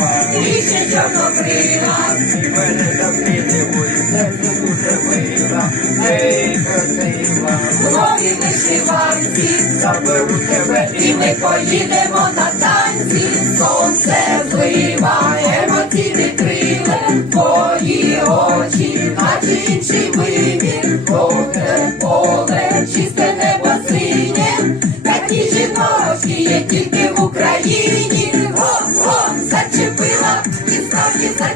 Більше чорнокрила, і мене завжди дивує, мила, ей, красива. Нові вишиванці, заберу тебе, і ми поїдемо на танці, сонце злива, емоційні крила, твої очі, наче інший вимір, Боже поле, чисте небо синє, такі жіночки є тільки.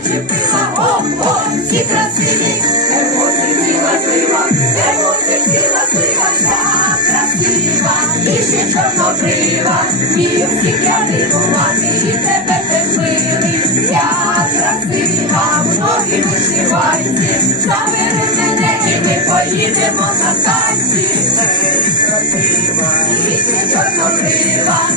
Зачепила, гоп-гоп, всі красиві, емоції ціла злива, емоції ціла злива, я красива, і ще чорнобрива, вмію всіх я дивувати, і тебе теж милий, я красива, в ноги вишиванці, забери мене, і ми поїдемо на танці, Ей, красива, і ще чорнобрива.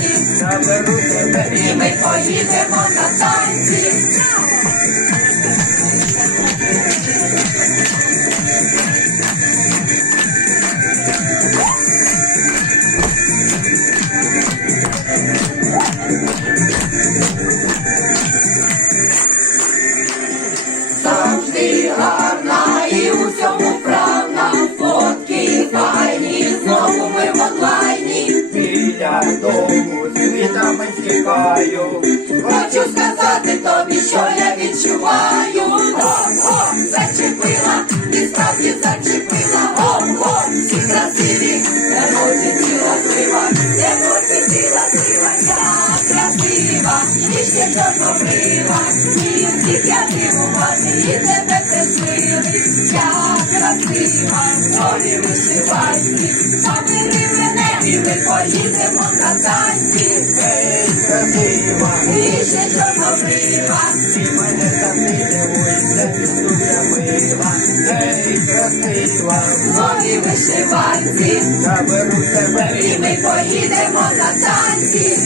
Вишиванці, заберу тебе і ми поїдемо на танці. Завжди гарна квітами стікаю. Хочу сказати тобі, що я відчуваю. Гоп-гоп, зачепила, і справді зачепила. Гоп-гоп, всі красиві, емоції ціла злива, емоції ціла злива, я красива, і ще чорнобрива, і всіх я дивувати, і тебе красивий, я красива, нові вишиванці, забери мене, і ми поїдемо на танці. Ще чорнобрива, і мене там не дивується, дуже мила. Ей, красива, нові вишиванці, заберу тебе і ми поїдемо на танці.